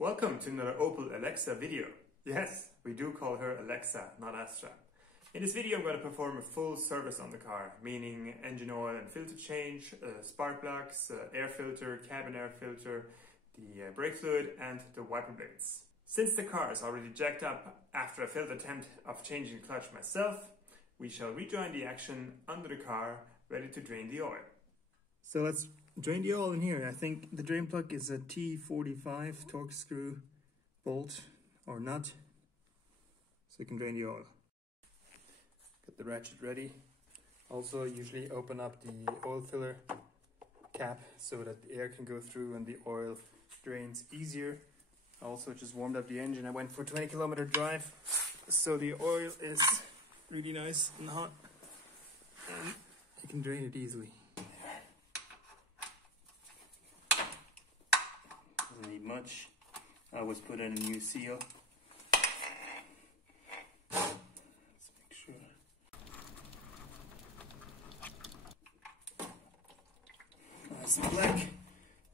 Welcome to another Opel Alexa video. Yes, we do call her Alexa, not Astra. In this video I'm going to perform a full service on the car, meaning engine oil and filter change, spark plugs, air filter, cabin air filter, the brake fluid and the wiper blades. Since the car is already jacked up after a failed attempt of changing the clutch myself, we shall rejoin the action under the car, ready to drain the oil. So let's drain the oil in here. I think the drain plug is a T45 torque screw bolt or nut, so you can drain the oil. Get the ratchet ready. Also usually open up the oil filler cap so that the air can go through and the oil drains easier. Also just warmed up the engine. I went for a 20-kilometer drive, so the oil is really nice and hot and you can drain it easily. Doesn't need much. I always put in a new seal. Let's make sure. Nice and black.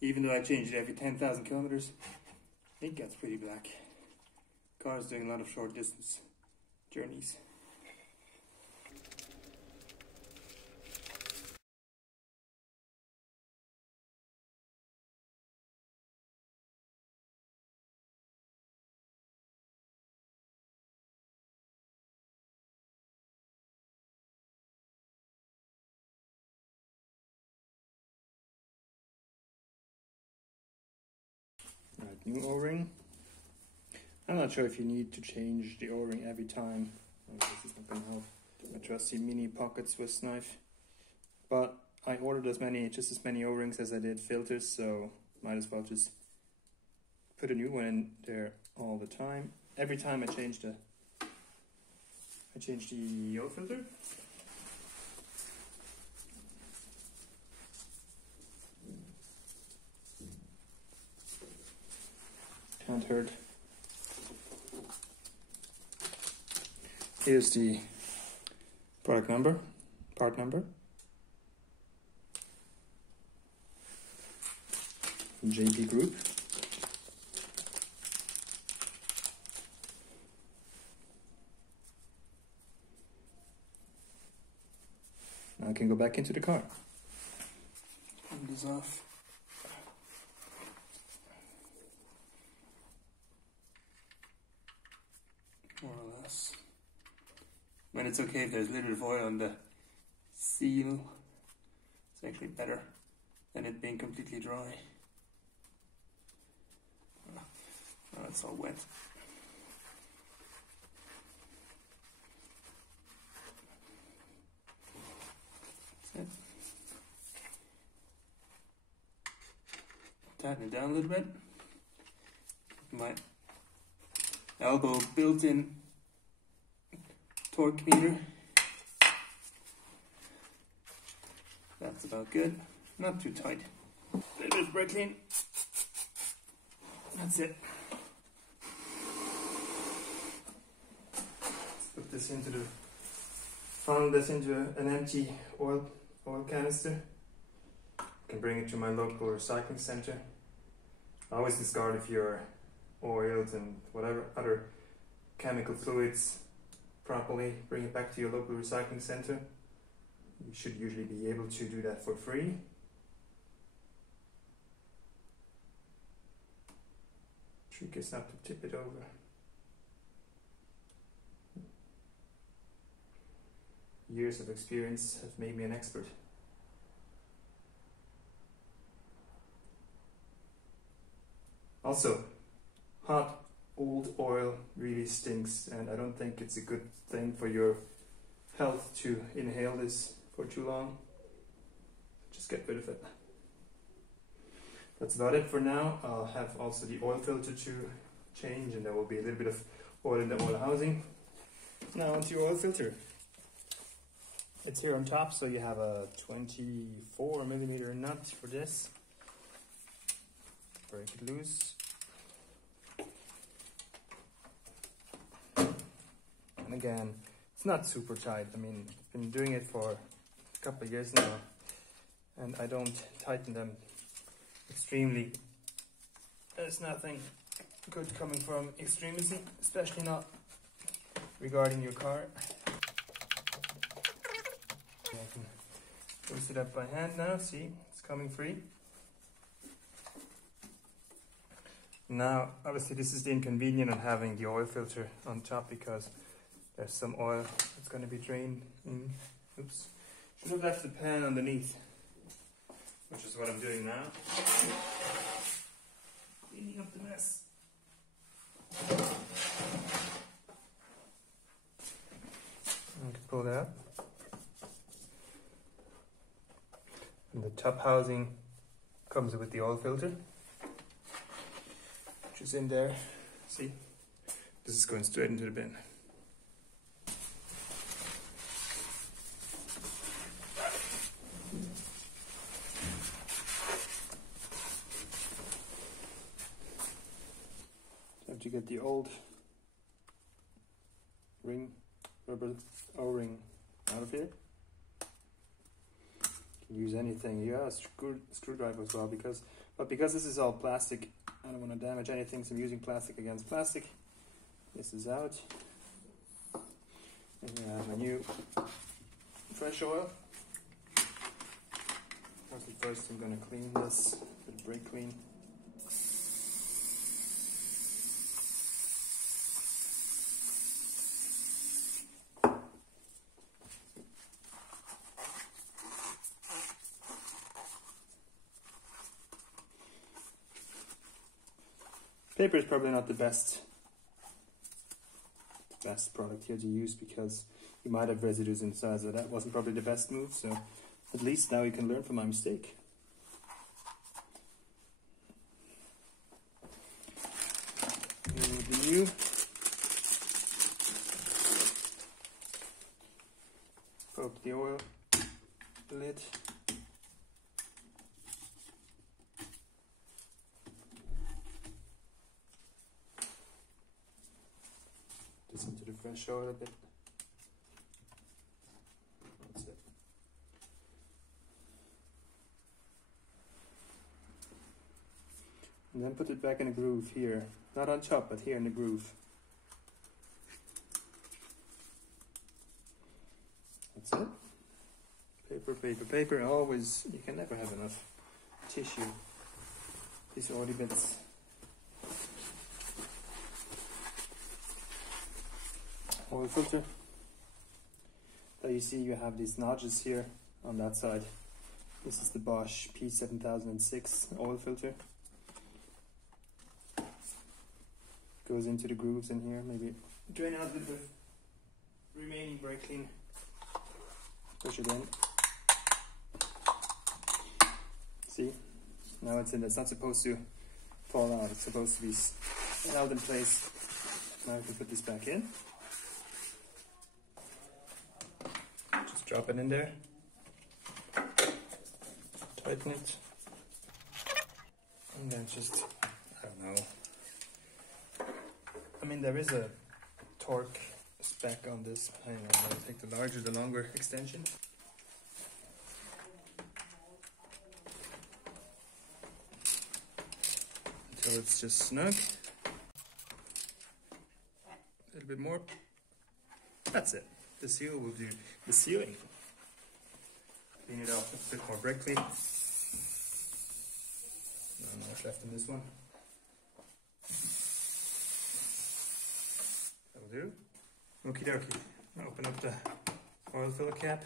Even though I change it every 10,000 kilometers, it gets pretty black. Car's doing a lot of short distance journeys. Right, new O-ring. I'm not sure if you need to change the O-ring every time. This is not going to help. My trusty mini pocket Swiss knife. But I ordered just as many O-rings as I did filters, so might as well just put a new one in there all the time. Every time I change the oil filter. Can't hurt. Here's the part number. From JP Group. Now I can go back into the car. Turn this off. More or less. When it's okay if there's a little bit of oil on the seal, it's actually better than it being completely dry. Now it's all wet. That's it. Tighten it down a little bit. My elbow built-in torque meter. That's about good. Not too tight. A little bit of brake clean. That's it. Let's put this into funnel this into an empty oil canister. I can bring it to my local recycling center. I always discard if your oils and whatever other chemical fluids properly. Bring it back to your local recycling center. You should usually be able to do that for free. Trick is not to tip it over. Years of experience have made me an expert. Also, hot old oil really stinks, and I don't think it's a good thing for your health to inhale this for too long. Just get rid of it. That's about it for now. I'll have also the oil filter to change, and there will be a little bit of oil in the oil housing. Now onto your oil filter. It's here on top, so you have a 24mm nut for this. Break it loose. And again, it's not super tight. I mean, I've been doing it for a couple of years now, and I don't tighten them extremely. There's nothing good coming from extremism, especially not regarding your car. I can twist it up by hand now, see, it's coming free. Now, obviously this is the inconvenience of having the oil filter on top because there's some oil that's going to be drained in. Oops. Should have left the pan underneath, which is what I'm doing now. Cleaning up the mess. I can pull that out. And the top housing comes with the oil filter, which is in there. See? This is going straight into the bin. You get the old rubber O-ring out of here. You can use anything. You got a screwdriver as well, because this is all plastic, I don't want to damage anything, so I'm using plastic against plastic. This is out. And I have my new fresh oil. First I'm going to clean this with a brake clean. Paper is probably not the best product here to use because you might have residues inside, so that wasn't probably the best move, so at least now you can learn from my mistake. And the new poke the oil lid. Into the fresh oil a bit. That's it. And then put it back in the groove here. Not on top, but here in the groove. That's it. Paper, paper, paper. Always, you can never have enough tissue. These are all the bits. Oil filter. So you see you have these notches here on that side. This is the BOSCH P7006 oil filter. Goes into the grooves in here. Maybe drain out a bit of remaining brake clean. Push it in. See? Now it's in. It's not supposed to fall out. It's supposed to be held in place. Now we can put this back in. Drop it in there, tighten it, and then just, I don't know. I mean, there is a torque spec on this. I don't know, I'll take the larger, the longer extension. Until it's just snug. A little bit more. That's it. The seal will do the sealing. Clean it off with a bit more brake clean. Not much left in this one. That'll do. Okie dokie. Open up the oil filler cap.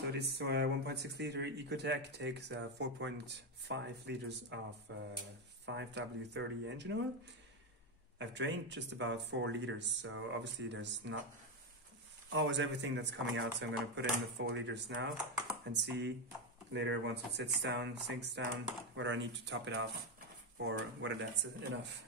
So this 1.6 liter Ecotec takes 4.5 liters of 5W30 engine oil. I've drained just about 4 liters, so obviously there's not always everything that's coming out, so I'm going to put in the 4 liters now and see later once it sits down, sinks down, whether I need to top it off or whether that's enough.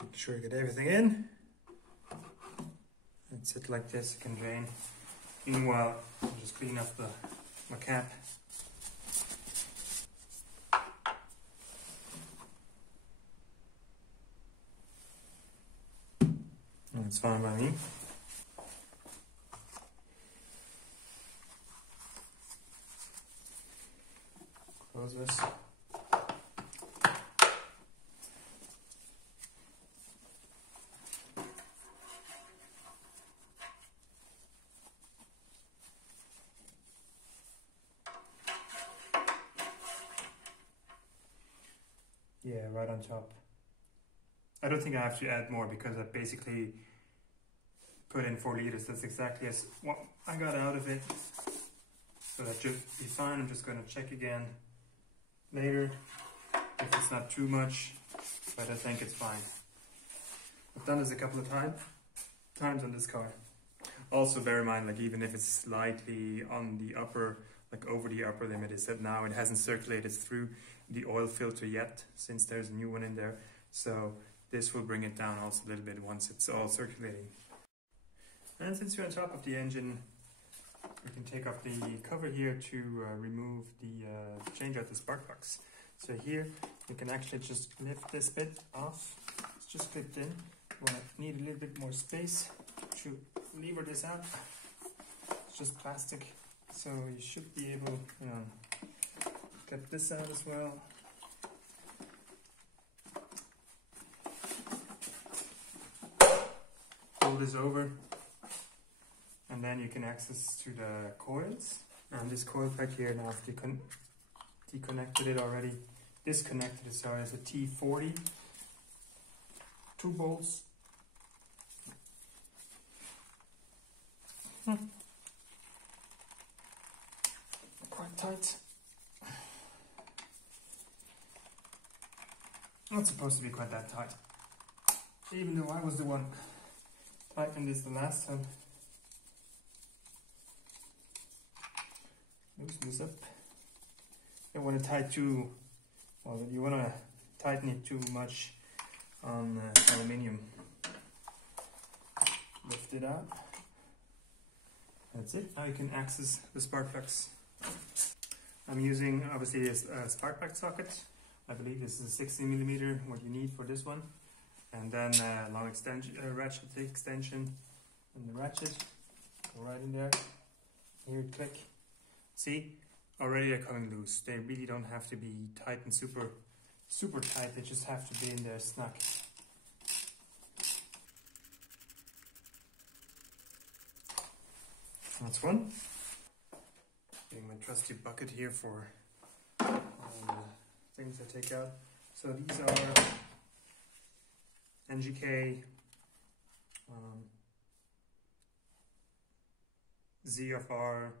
Make sure you get everything in. And sit like this, it can drain Meanwhile, I'll just clean up my cap. That's fine by me. Close this. Yeah, right on top. I don't think I have to add more because I basically put in 4 liters. That's exactly as what I got out of it. So that should be fine. I'm just going to check again later if it's not too much, but I think it's fine. I've done this a couple of times on this car. Also bear in mind, like even if it's slightly on the upper, like over the upper limit, is that now it hasn't circulated through the oil filter yet, since there's a new one in there. So this will bring it down also a little bit once it's all circulating. And since you're on top of the engine, we can take off the cover here to remove change out the spark plugs. So here you can actually just lift this bit off. It's just clipped in. You need a little bit more space to lever this out. It's just plastic, so you should be able, get this out as well. Pull this over, and then you can access to the coils. And this coil pack here, now I've disconnected it, sorry, it's a T40. 2 bolts. Quite tight. Not supposed to be quite that tight, even though I was the one tightening this the last time. Loosen this up. You don't want to you want to tighten it too much on aluminium. Lift it out. That's it. Now you can access the spark plugs. I'm using obviously a spark plug socket. I believe this is a 60mm, what you need for this one. And then a long ratchet extension, and the ratchet go right in there. Here, click. See, already they're coming loose. They really don't have to be tight and super tight. They just have to be in there snug. That's one. Getting my trusty bucket here for all the things I take out. So these are NGK V-Line.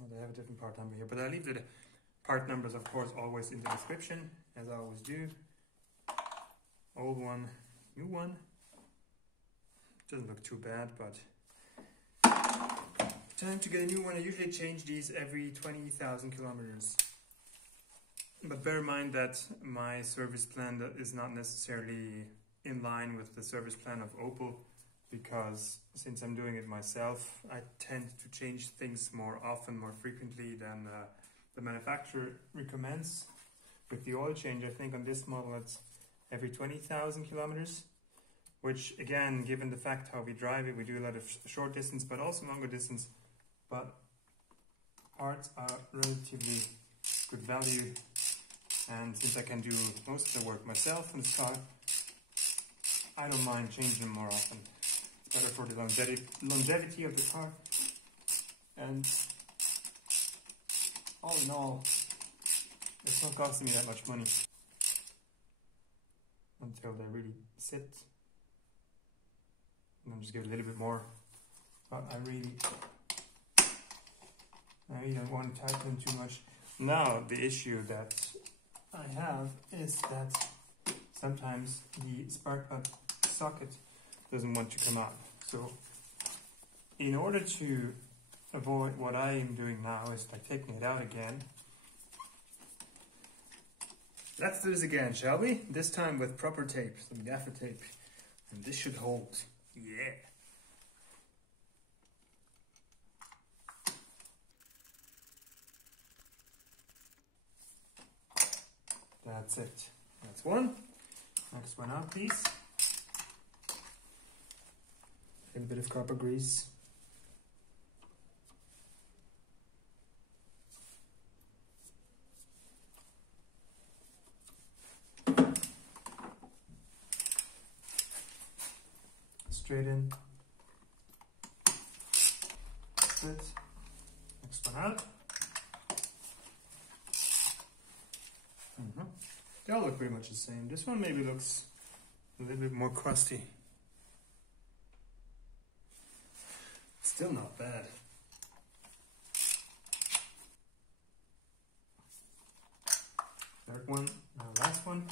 Well, they have a different part number here, but I leave the part numbers, of course, always in the description, as I always do. Old one, new one. Doesn't look too bad, but time to get a new one. I usually change these every 20,000 kilometers. But bear in mind that my service plan is not necessarily in line with the service plan of Opel, because since I'm doing it myself, I tend to change things more often, more frequently than the manufacturer recommends. With the oil change, I think on this model it's every 20,000 kilometers, which again, given the fact how we drive it, we do a lot of short distance, but also longer distance. But parts are relatively good value, and since I can do most of the work myself in this car, I don't mind changing them more often. It's better for the longevity of the car, and all in all, it's not costing me that much money until they really sit. And then just give it a little bit more, but I really don't want to tighten them too much. Now the issue that I have is that sometimes the spark plug socket doesn't want to come out. So in order to avoid what I am doing now is like taking it out again, Let's do this again, shall we? This time with proper tape, some gaffer tape. And this should hold. Yeah. That's it. That's one. Next one out, please. A little bit of copper grease. Straight in. That's it. Next one out. They all look pretty much the same. This one maybe looks a little bit more crusty. Still not bad. Third one, now last one.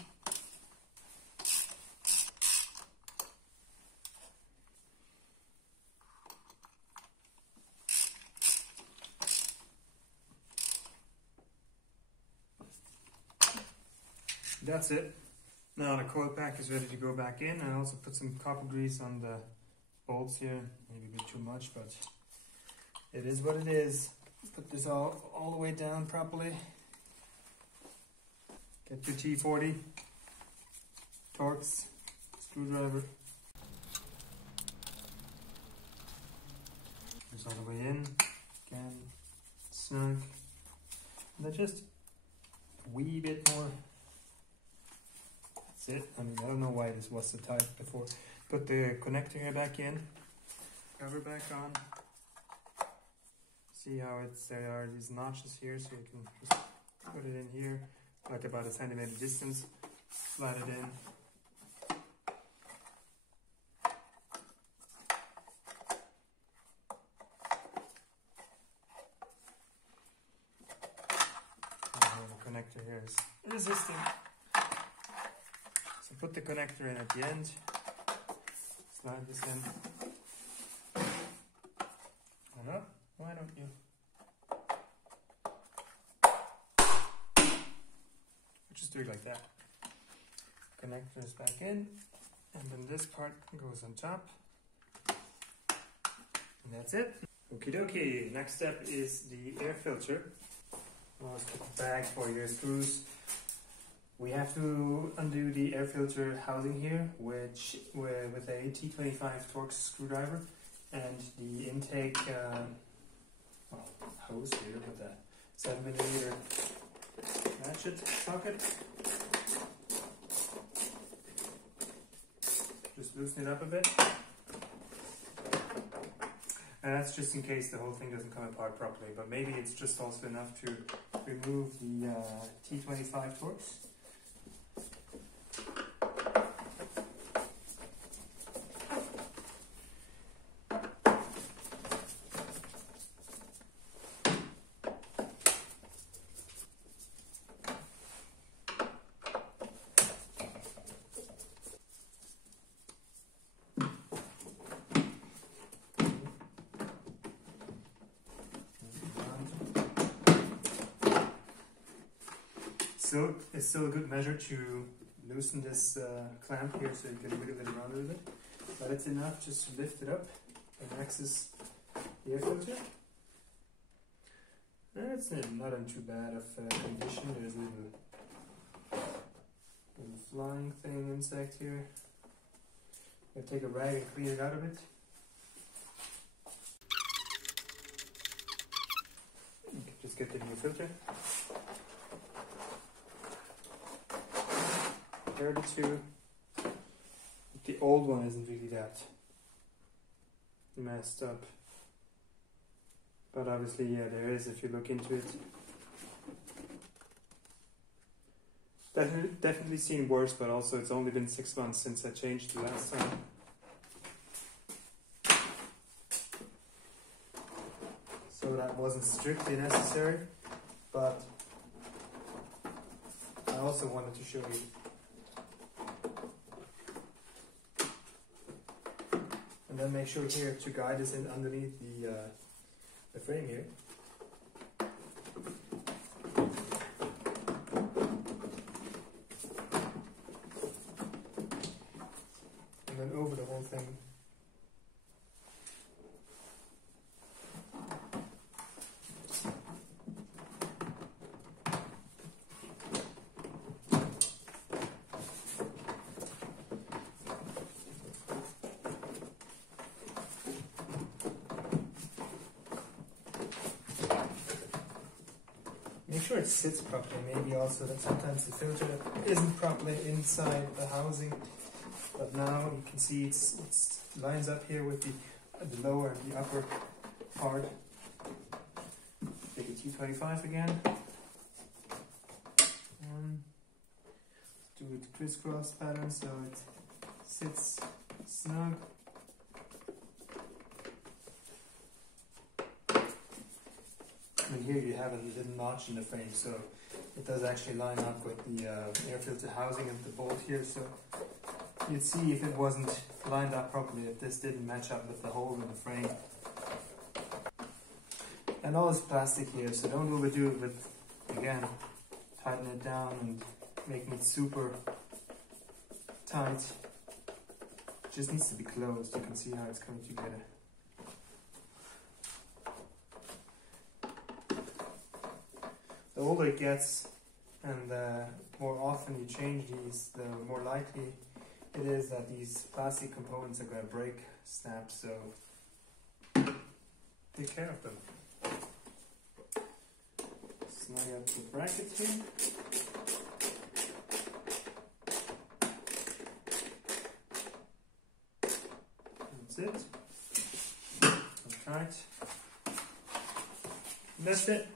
That's it. Now the coil pack is ready to go back in. I also put some copper grease on the bolts here. Maybe a bit too much, but it is what it is. Put this all the way down properly. Get your T40, Torx, screwdriver. This all the way in. Again, snug. And then just a wee bit more. It. I mean, I don't know why this was so tight before. Put the connector here back in, cover back on. See how there are these notches here, so you can just put it in here, like about a centimeter distance. Slide it in. And the connector here is resisting. So put the connector in at the end, slide this in. Why don't you? Just do it like that. Connector is back in, and then this part goes on top. And that's it. Okie dokie. Next step is the air filter. Let's put the bag for your screws. We have to undo the air filter housing here, with a T25 Torx screwdriver, and the intake hose here with a 7mm ratchet socket. Just loosen it up a bit. And that's just in case the whole thing doesn't come apart properly, but maybe it's just also enough to remove the T25 Torx. So it's still a good measure to loosen this clamp here so you can wiggle it around a little bit. But it's enough just to lift it up and access the air filter. And it's not in too bad of condition. There's a little flying thing insect here. I'm gonna take a rag and clean it out a bit. You can just get the new filter. Compare the two. The old one isn't really that messed up, but obviously, yeah, there is if you look into it. Definitely seen worse, but also it's only been 6 months since I changed the last time. So that wasn't strictly necessary, but I also wanted to show you. And then make sure here to guide this in underneath the frame here. and then over the whole thing. Make sure it sits properly, maybe also that sometimes the filter isn't properly inside the housing, but now you can see it lines up here with the lower and the upper part. Take a T25 again. Do it crisscross pattern so it sits snug. And here you have a little notch in the frame, so it does actually line up with the air filter housing and the bolt here. So you'd see if it wasn't lined up properly, if this didn't match up with the hole in the frame. And all this plastic here, so don't overdo it with, again, tightening it down and making it super tight. It just needs to be closed. You can see how it's coming together. The older it gets and the more often you change these, the more likely it is that these plastic components are going to break, snap, so take care of them. Snug up the bracket here. That's it. Alright. That's it.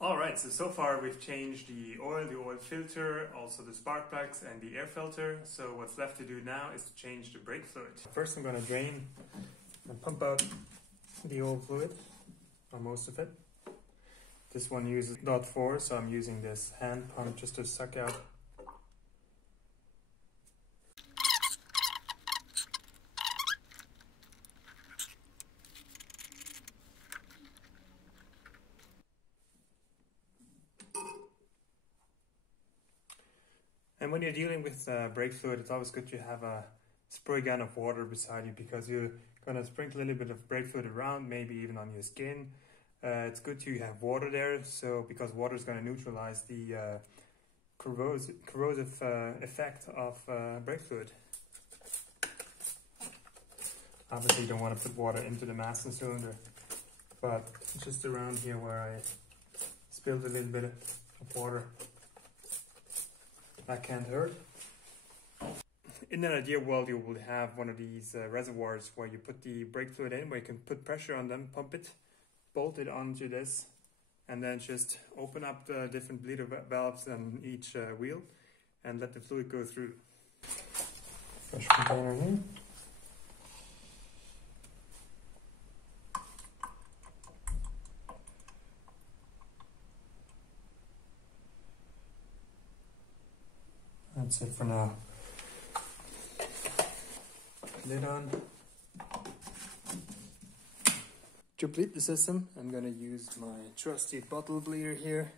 Alright, so far we've changed the oil filter, also the spark plugs and the air filter. So what's left to do now is to change the brake fluid. First I'm going to drain and pump out the old fluid, or most of it. This one uses .4, so I'm using this hand pump just to suck out. And when you're dealing with brake fluid, it's always good to have a spray gun of water beside you, because you're going to sprinkle a little bit of brake fluid around, maybe even on your skin. It's good to have water there, so because water is going to neutralize the corrosive effect of brake fluid. Obviously you don't want to put water into the master cylinder, but just around here where I spilled a little bit of water, that can't hurt. In an ideal world, you will have one of these reservoirs where you put the brake fluid in, where you can put pressure on them, pump it, bolt it onto this, and then just open up the different bleeder valves on each wheel and let the fluid go through. Fresh container here. That's it for now. Lid on. To bleed the system, I'm going to use my trusty bottle bleeder here.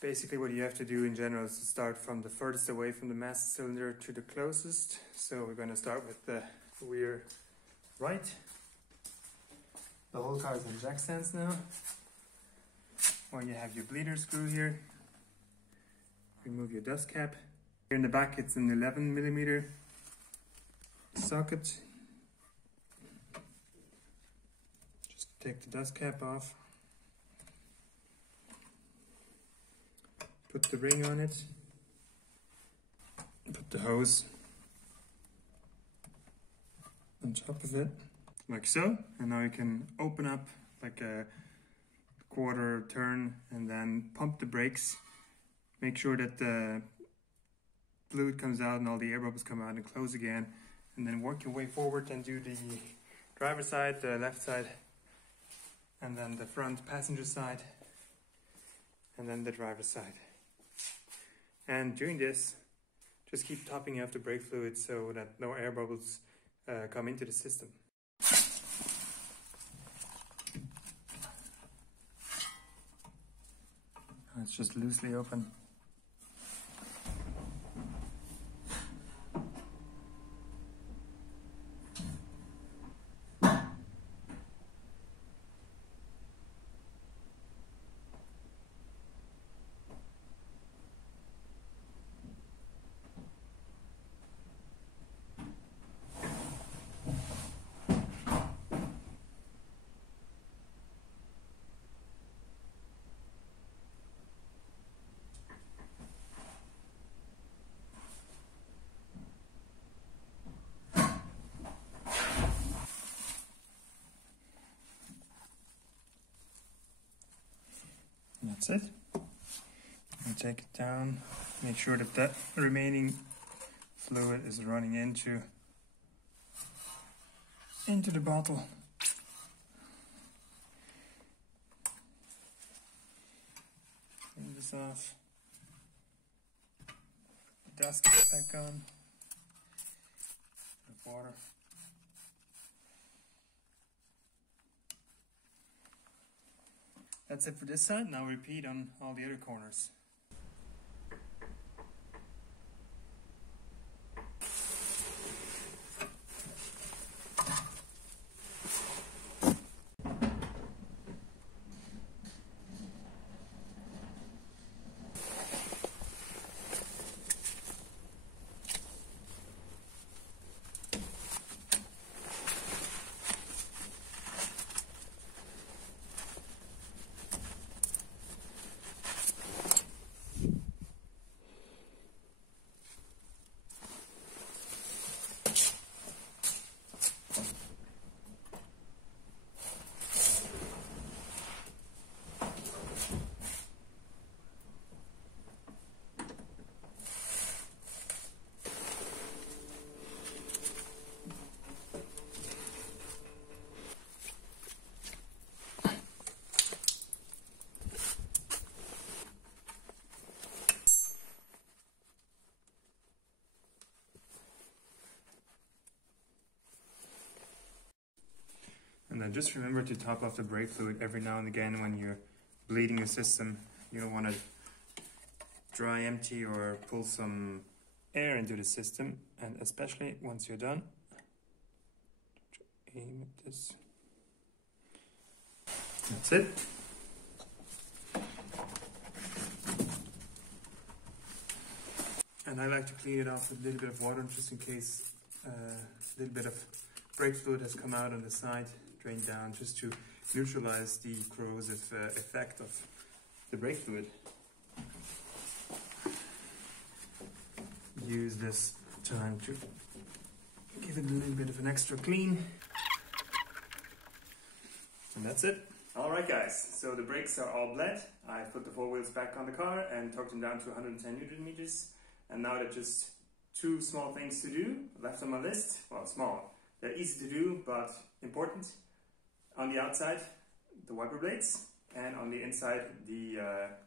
Basically what you have to do in general is to start from the furthest away from the master cylinder to the closest. So we're going to start with the rear right. The whole car is in jack stands now. Where you have your bleeder screw here. Remove your dust cap. Here in the back it's an 11mm socket. Just take the dust cap off. Put the ring on it. Put the hose on top of it, like so. And now you can open up like a quarter turn and then pump the brakes. Make sure that the fluid comes out and all the air bubbles come out and close again. And then work your way forward and do the driver's side, the left side, and then the front passenger side, and then the driver's side. And doing this, just keep topping off the brake fluid so that no air bubbles come into the system. It's just loosely open. That's it. And take it down, make sure that that remaining fluid is running into the bottle. Clean this off. The dust back on. With water. That's it for this side. Now repeat on all the other corners. And then just remember to top off the brake fluid every now and again when you're bleeding your system. You don't want to dry empty or pull some air into the system, and especially once you're done, aim at this. That's it. And I like to clean it off with a little bit of water just in case a little bit of brake fluid has come out on the side. Drain down just to neutralize the corrosive effect of the brake fluid. Use this time to give it a little bit of an extra clean. And that's it. Alright guys, so the brakes are all bled. I put the 4 wheels back on the car and torqued them down to 110 Newton meters. And now there are just 2 small things to do left on my list. Well, small. They're easy to do, but important. On the outside, the wiper blades, and on the inside, the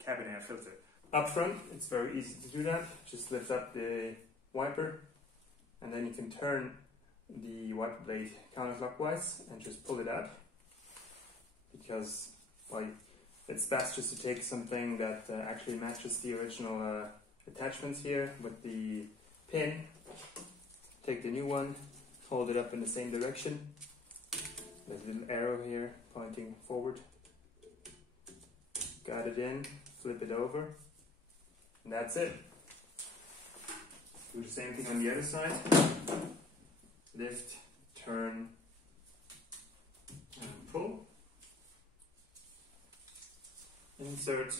cabin air filter. Up front, it's very easy to do that. Just lift up the wiper, and then you can turn the wiper blade counterclockwise and just pull it out. Because, well, it's best just to take something that actually matches the original attachments here with the pin. Take the new one, hold it up in the same direction. There's a little arrow here pointing forward. Got it in, flip it over, and that's it. Do the same thing on the other side. Lift, turn, and pull. Insert,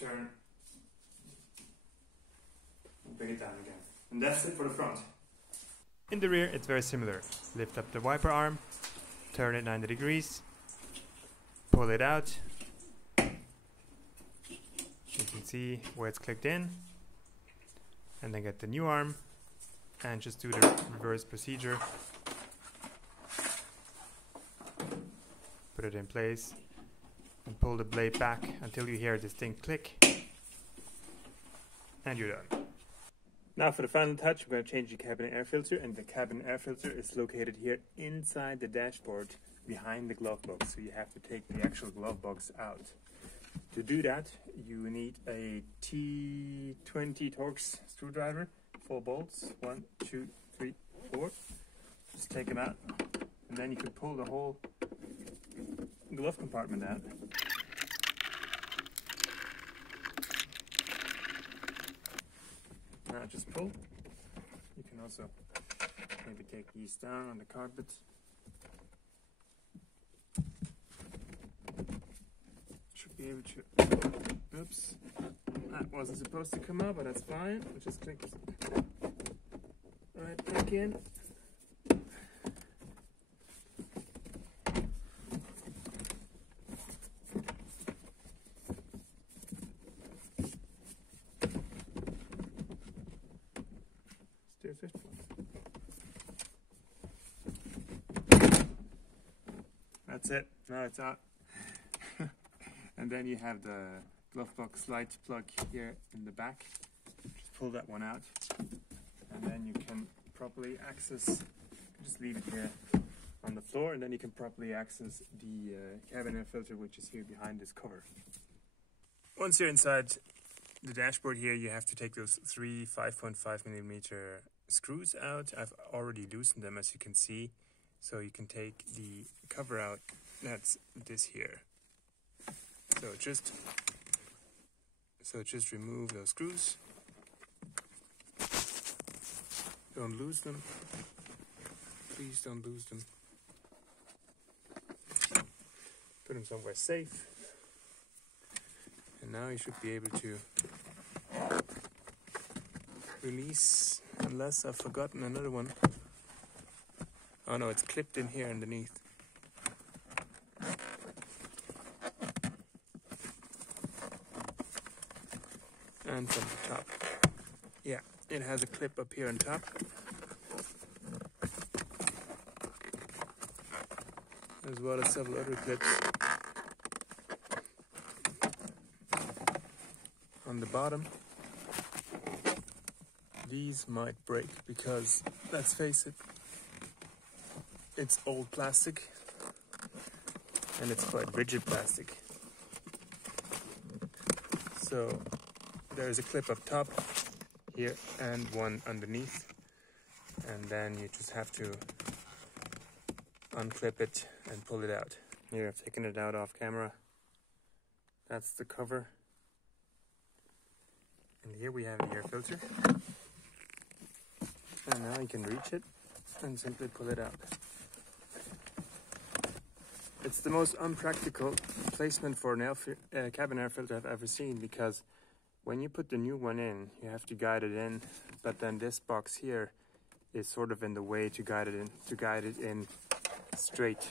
turn, and bring it down again. And that's it for the front. In the rear, it's very similar. Lift up the wiper arm, turn it 90 degrees, pull it out. You can see where it's clicked in, and then get the new arm and just do the reverse procedure. Put it in place and pull the blade back until you hear a distinct click, and you're done. Now for the final touch, we're going to change the cabin air filter, and the cabin air filter is located here inside the dashboard behind the glove box, so you have to take the actual glove box out. To do that, you need a T20 Torx screwdriver, 4 bolts, 1, 2, 3, 4. Just take them out, and then you can pull the whole glove compartment out. Now just pull. You can also maybe take these down on the carpet. Should be able to. Oops, that wasn't supposed to come out, but that's fine. We'll just click right back in. That's it. Now it's out. And then you have the glove box light plug here in the back. Just pull that one out, and then you can properly access. Just leave it here on the floor, and then you can properly access the cabin air filter, which is here behind this cover. Once you're inside the dashboard here, you have to take those three 5.5mm screws out. I've already loosened them, as you can see. So you can take the cover out. That's this here. So just remove those screws. Don't lose them. Please don't lose them. Put them somewhere safe. And now you should be able to release, unless I've forgotten another one. Oh no, it's clipped in here underneath. And from the top. Yeah, it has a clip up here on top. As well as several other clips on the bottom. These might break because, let's face it, it's old plastic and it's quite rigid plastic. So there's a clip up top here and one underneath, and then you just have to unclip it and pull it out. Here, I've taken it out off camera. That's the cover. And here we have the air filter. And now you can reach it and simply pull it out. It's the most unpractical placement for an cabin air filter I've ever seen, because when you put the new one in, you have to guide it in, but then this box here is sort of in the way to guide it in straight.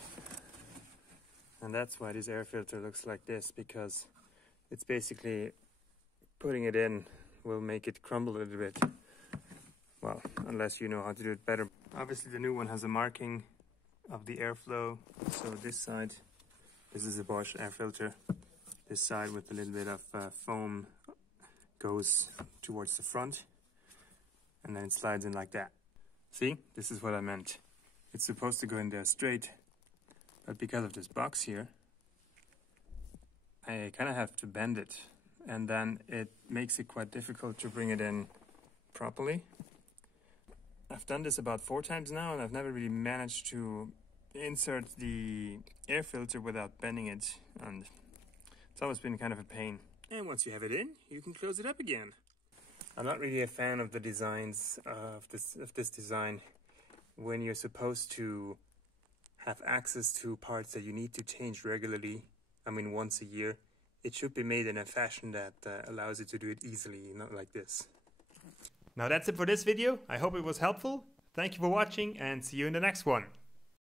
And that's why this air filter looks like this, because it's basically putting it in will make it crumble a little bit. Well, unless you know how to do it better. Obviously the new one has a marking of the airflow. So this side, this is a BOSCH air filter. This side with a little bit of foam goes towards the front, and then it slides in like that. See, this is what I meant. It's supposed to go in there straight, but because of this box here, I kind of have to bend it, and then it makes it quite difficult to bring it in properly. I've done this about 4 times now, and I've never really managed to insert the air filter without bending it, and it's always been kind of a pain. And once you have it in, you can close it up again. I'm not really a fan of the designs of this design when you're supposed to have access to parts that you need to change regularly. I mean, once a year. It should be made in a fashion that allows you to do it easily, not like this. Now that's it for this video. I hope it was helpful. Thank you for watching, and see you in the next one.